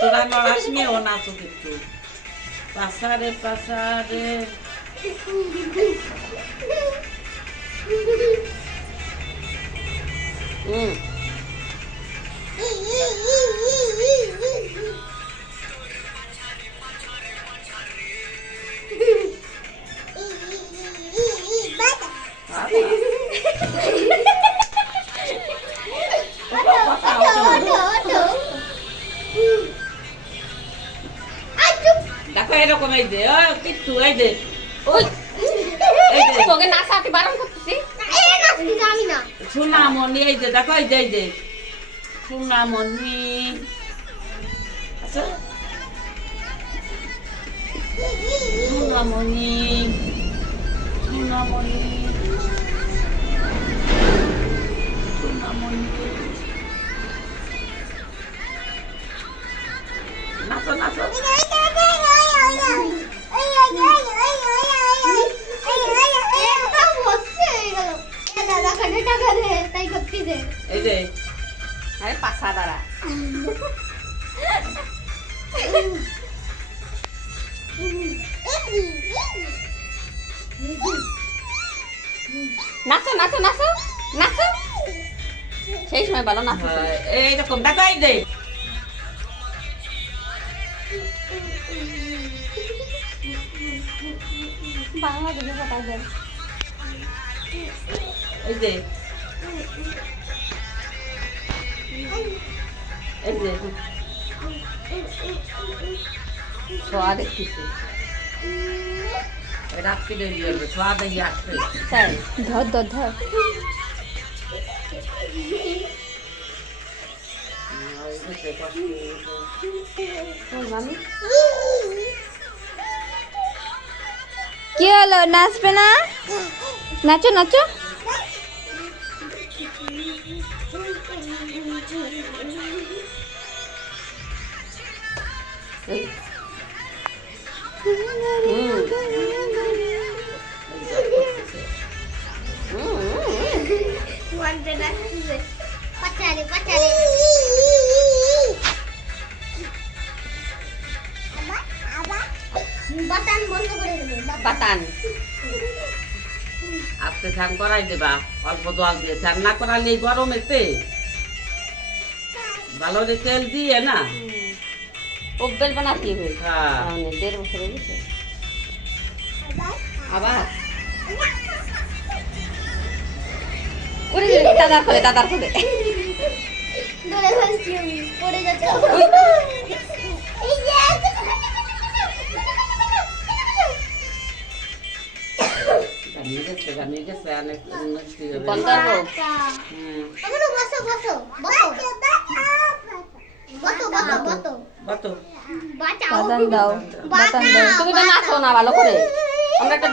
তোরা লড়াস নিয়ে ও নাচো একটু পাশারে পাশারে দেখো এরকম এই যে কিট্টু এই যে ওই তোকে নাচাতে বারণ করতেছি আমি না সোনামণি এই যে দেখো এই যে সোনামণি আচ্ছা সোনামণি সোনামণি সোনামণি নাচো নাচো এই যে আরে পাশা দাঁড়া নাচো নাচো নাচো নাচো সেই সময় বলো নাচো এইরকম দেখো এই যে বাংলা দিকে পাঠাই দেন এই যে এই যে ছোয়া দেখতেছি রাত্রি দেরি হবে ছোয়া দিয়ে আসবে তাই ধর ধর ধর মামি কি হলো নাচবে না নাচো নাচো পাচারে পাচারে বাটান বন্ধ করে দেবে বাতান আজকে স্নান করাই দেবা অল্প জল দিয়ে স্নান না করালে এই গরমেতে ভালো করে তেল দিয়ে না ওবেল বানাতে হবে হ্যাঁ 1.5 বছর হয়ে গেছে আবার ওরে দাদার ফলে ধরে ফেলছি আমি পড়ে যাচ্ছে এই যে জানিয়ে গেছে অনেক উন্নতি হবে বন্ধ করবো হুম। এখানে বসো বসো বসো বসো বসো বসো কত বাঁচাও বাদাম দাও বাদাম দাও তুমি তো নাচো না ভালো করে আমরা একটা